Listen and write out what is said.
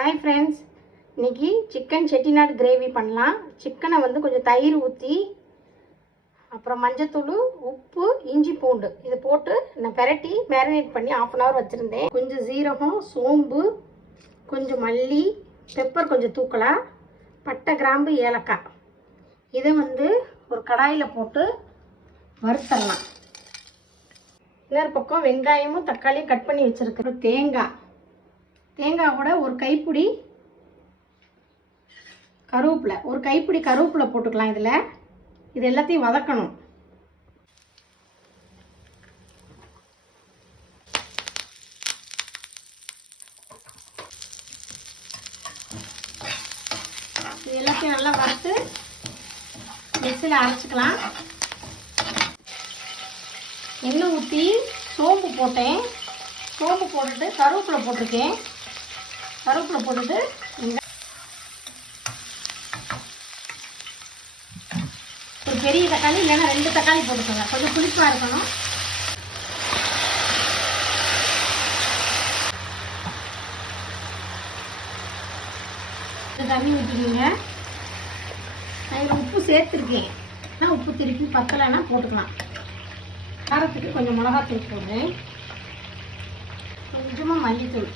Hi friends, இன்றைக்கி chicken Chettinad gravy பண்ணலாம். சிக்கனை கொஞ்சம் தயிர் ஊற்றி அப்புறம் மஞ்சத்தூள், உப்பு, இஞ்சி பூண்டு இது போட்டு நான் பெரட்டி மேரினேட் பண்ணி 1/2 hour வச்சுருந்தேன். கொஞ்சம் சீரகம், சோம்பு, கொஞ்சம் மல்லி, பெப்பர் கொஞ்சம் தூக்கலாம், பட்டை, கிராம்பு, ஏலக்காய் இதை ஒரு கடாயில் போட்டு வறுத்தரலாம். இன்னொரு பக்கம் வெங்காயமும் தக்காளியும் கட் பண்ணி வச்சுருக்கேன். தேங்காய் கூட ஒரு கைப்பிடி கருவேப்பிலை போட்டுக்கலாம். இது எல்லாத்தையும் வதக்கணும். இது எல்லாத்தையும் நல்லா வறுத்து மிக்ஸியில் அரைச்சிக்கலாம். எண்ணெய் ஊற்றி சோம்பு போட்டேன். சோம்பு போட்டுட்டு கருவேப்பிலை போட்டிருக்கேன். கருவேப்பிலை போட்டுட்டு ஒரு பெரிய தக்காளி இல்லைன்னா 2 தக்காளி போட்டுக்கோங்க. கொஞ்சம் புளிப்பாக இருக்கணும். தண்ணி ஊற்றிக்கிங்க. நான் இதில் உப்பு சேர்த்துருக்கேன். ஆனால் உப்பு திருப்பி பத்தலைன்னா போட்டுக்கலாம். காரத்துக்கு கொஞ்சம் மிளகாத்தூள் போடுறேன். கொஞ்சமாக மல்லித்தூள்.